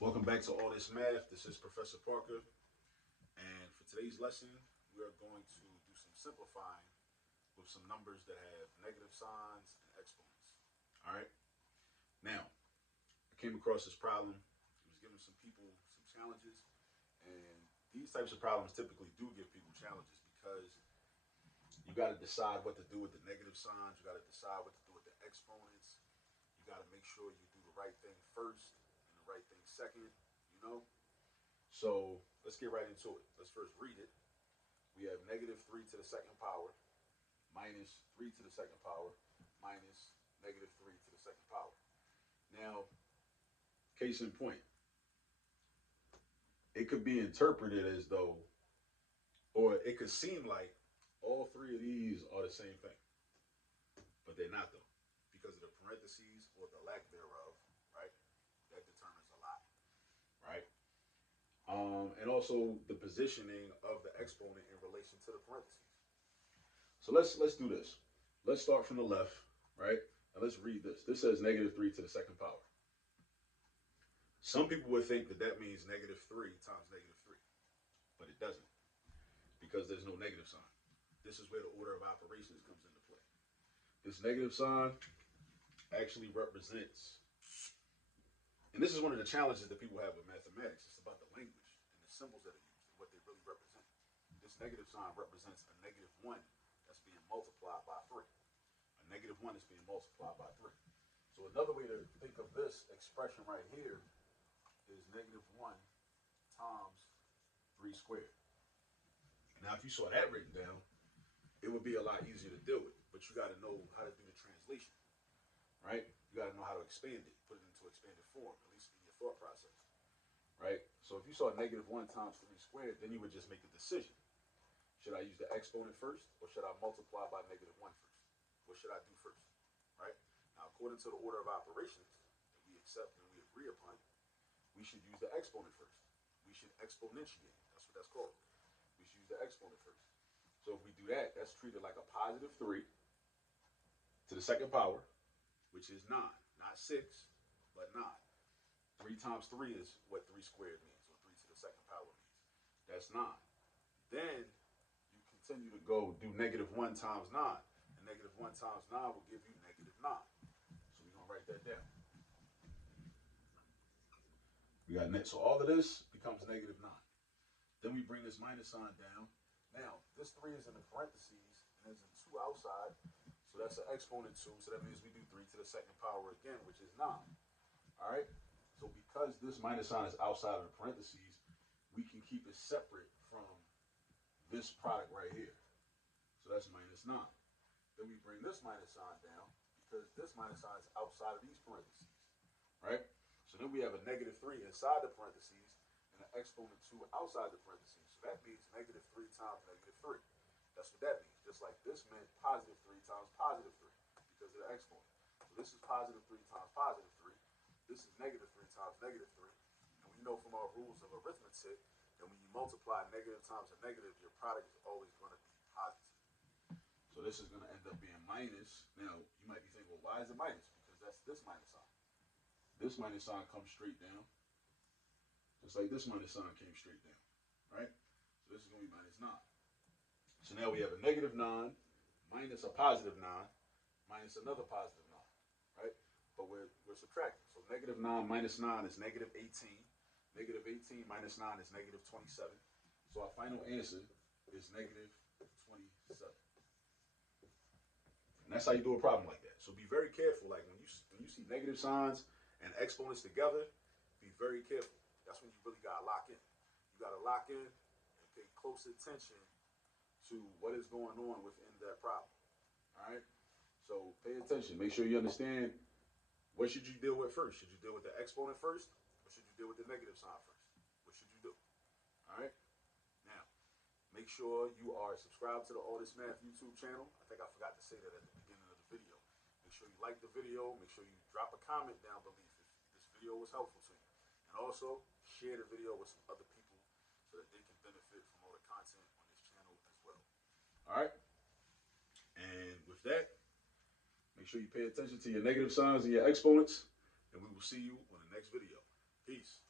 Welcome back to All This Math. This is Professor Parker, and for today's lesson, we are going to do some simplifying with some numbers that have negative signs and exponents. All right. Now, I came across this problem. It was giving some people some challenges, and these types of problems typically do give people challenges because you got to decide what to do with the negative signs. You got to decide what to do with the exponents. You got to make sure you do the right thing first and the right thing second, you know? So let's get right into it. Let's first read it. We have negative 3 to the second power minus 3 to the second power minus negative 3 to the second power. Now, case in point, it could be interpreted as though, or it could seem like all three of these are the same thing, but they're not though, because of the parentheses or the lack thereof, right? That determines a lot, right? And also the positioning of the exponent in relation to the parentheses. So let's do this. Let's start from the left, right? And let's read this. This says negative 3 to the second power. Some people would think that that means negative 3 times negative 3, but it doesn't, because there's no negative sign. This is where the order of operations comes into play. This negative sign actually represents, and this is one of the challenges that people have with mathematics. It's about the language and the symbols that are used and what they really represent. This negative sign represents a negative 1 that's being multiplied by 3. A negative 1 is being multiplied by 3. So another way to think of this expression right here is negative 1 times 3 squared. Now, if you saw that written down, it would be a lot easier to deal with, but you got to know how to do the translation, right? You got to know how to expand it, put it into expanded form, at least in your thought process, right? So if you saw negative 1 times 3 squared, then you would just make the decision. Should I use the exponent first, or should I multiply by negative 1 first? What should I do first, right? Now, according to the order of operations that we accept and we agree upon, we should use the exponent first. We should exponentiate. That's what that's called. We should use the exponent first. So if we do that, that's treated like a positive 3 to the second power, which is 9. Not 6, but 9. 3 times 3 is what 3 squared means, or 3 to the second power means. That's 9. Then you continue to go do negative 1 times 9. And negative 1 times 9 will give you negative 9. So we're going to write that down. We got net. So all of this becomes negative 9. Then we bring this minus sign down. Now, this 3 is in the parentheses, and there's a 2 outside, so that's an exponent 2, so that means we do 3 to the second power again, which is 9. All right? So because this minus sign is outside of the parentheses, we can keep it separate from this product right here. So that's minus 9. Then we bring this minus sign down, because this minus sign is outside of these parentheses, right? So then we have a negative 3 inside the parentheses, and an exponent 2 outside the parentheses. So that means negative 3 times negative 3. That's what that means. Just like this meant positive 3 times positive 3 because of the exponent. So this is positive 3 times positive 3. This is negative 3 times negative 3. And we know from our rules of arithmetic that when you multiply negative times a negative, your product is always going to be positive. So this is going to end up being minus. Now, you might be thinking, well, why is it minus? Because that's this minus sign. This minus sign comes straight down. Just like this minus sign came straight down, right? So this is going to be minus 9. So now we have a negative 9 minus a positive 9 minus another positive 9, right? But we're subtracting. So negative 9 minus 9 is negative 18. Negative 18 minus 9 is negative 27. So our final answer is negative 27. And that's how you do a problem like that. So be very careful. Like when you see negative signs and exponents together, be very careful. That's when you really got to lock in. You got to lock in and pay close attention to what is going on within that problem. All right? So pay attention. Make sure you understand, what should you deal with first? Should you deal with the exponent first, or should you deal with the negative sign first? What should you do? All right? Now, make sure you are subscribed to the All This Math YouTube channel. I think I forgot to say that at the beginning of the video. Make sure you like the video. Make sure you drop a comment down below if this video was helpful to you. And also, share the video with some other people so that they can benefit from all the content on this channel as well. All right? And with that, make sure you pay attention to your negative signs and your exponents, and we will see you on the next video. Peace.